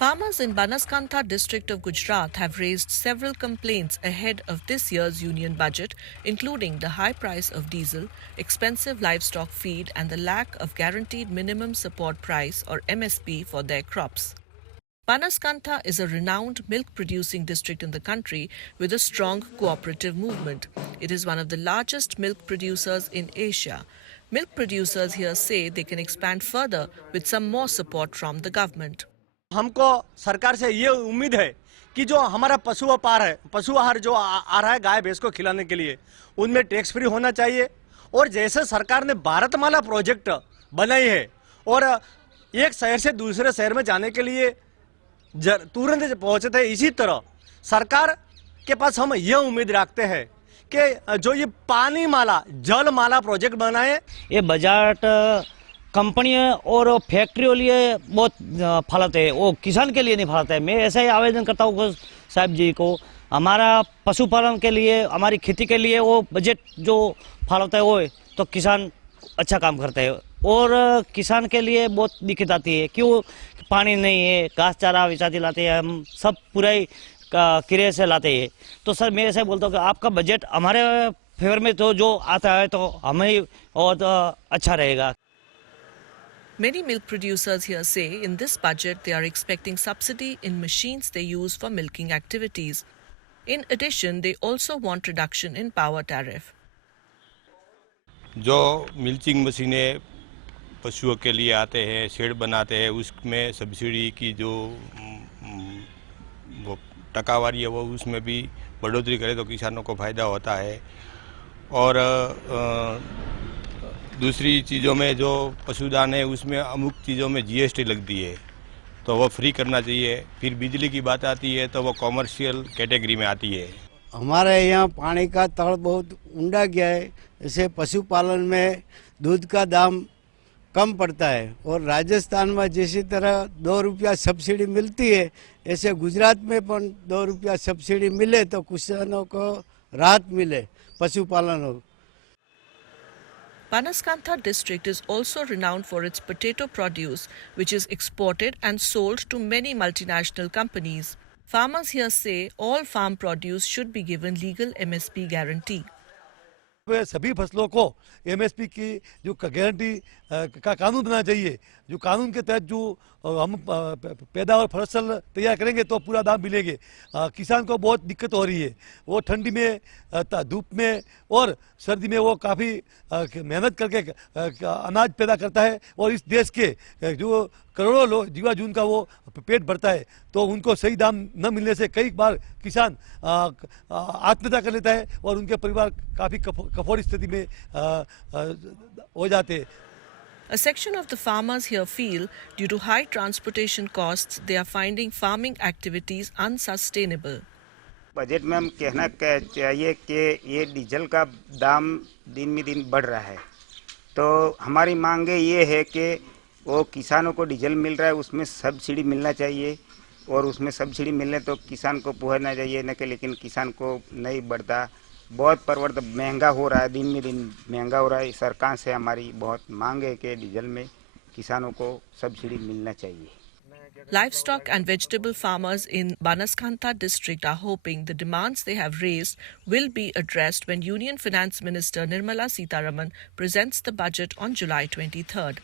Farmers in Banaskantha district of Gujarat have raised several complaints ahead of this year's union budget, including the high price of diesel, expensive livestock feed, and the lack of guaranteed minimum support price or MSP for their crops. Banaskantha is a renowned milk-producing district in the country with a strong cooperative movement. It is one of the largest milk producers in Asia. Milk producers here say they can expand further with some more support from the government. हमको सरकार से ये उम्मीद है कि जो हमारा पशु आहार जो आ रहा है गाय भैंस को खिलाने के लिए, उनमें टैक्स फ्री होना चाहिए। और जैसे सरकार ने भारतमाला प्रोजेक्ट बनाई है और एक शहर से दूसरे शहर में जाने के लिए तुरंत पहुंचते हैं, इसी तरह सरकार के पास हम ये उम्मीद रखते हैं कि जो ये पानी माला जल माला प्रोजेक्ट बनाए, ये बजट कंपनी और फैक्ट्रियों लिए बहुत फलत है, वो किसान के लिए नहीं फलत है। मैं ऐसा ही आवेदन करता हूँ साहब जी को, हमारा पशुपालन के लिए, हमारी खेती के लिए वो बजट जो फलत है वो है, तो किसान अच्छा काम करते हैं। और किसान के लिए बहुत दिक्कत आती है, क्यों पानी नहीं है, घास चारा विचा दिलाते हैं, हम सब पूरा ही किराए से लाते हैं। तो सर मैं ऐसा बोलता हूँ कि आपका बजट हमारे फेवर में तो जो आता है तो हमें और अच्छा रहेगा। Many milk producers here say in this budget they are expecting subsidy in machines they use for milking activities. In addition, they also want reduction in power tariff. जो मिल्चिंग मशीनें पशुओं के लिए आते हैं, शेड बनाते हैं, उसमें सब्सिडी की जो वो टकावारी है वो उसमें भी बढ़ोतरी करे तो किसानों को फ़ायदा होता है। और दूसरी चीज़ों में जो पशुदान है उसमें अमुक चीज़ों में जीएसटी लगती है, तो वो फ्री करना चाहिए। फिर बिजली की बात आती है तो वो कॉमर्शियल कैटेगरी में आती है। हमारे यहाँ पानी का तल बहुत ऊंडा गया है, इससे पशुपालन में दूध का दाम कम पड़ता है। और राजस्थान में जैसी तरह 2 रुपया सब्सिडी मिलती है, ऐसे गुजरात में पण 2 रुपया सब्सिडी मिले तो किसानों को राहत मिले पशुपालन हो। Banaskantha district is also renowned for its potato produce, which is exported and sold to many multinational companies. Farmers here say all farm produce should be given legal MSP guarantee. सभी फसलों को एमएसपी की जो guarantee का कानून बनाना चाहिए। जो कानून के तहत जो हम पैदावार फसल तैयार करेंगे तो पूरा दाम मिलेंगे। किसान को बहुत दिक्कत हो रही है, वो ठंडी में, धूप में और सर्दी में वो काफ़ी मेहनत करके अनाज पैदा करता है और इस देश के जो करोड़ों लोग जीवा जून का वो पेट भरता है, तो उनको सही दाम न मिलने से कई बार किसान आत्महत्या कर लेता है और उनके परिवार काफ़ी कठोर स्थिति में हो जाते हैं। A section of the farmers here feel due to high transportation costs, they are finding farming activities unsustainable. Budget में हम कहना चाहिए कि ये डीजल का दाम दिन में दिन बढ़ रहा है, तो हमारी मांगे ये है कि वो किसानों को डीजल मिल रहा है उसमें सब्सिडी मिलना चाहिए, और उसमें सब्सिडी मिलने तो किसान को पहुंचना चाहिए न कि, लेकिन किसान को नहीं बढ़ता, बहुत परवड़ता, महंगा हो रहा है, दिन में दिन महंगा हो रहा है। सरकार से हमारी बहुत मांग है कि डीजल में किसानों को सब्सिडी मिलना चाहिए। Livestock and vegetable farmers in Banaskantha district are hoping the demands they have raised will be addressed when Union Finance Minister Nirmala Sitharaman presents the budget on July 23rd.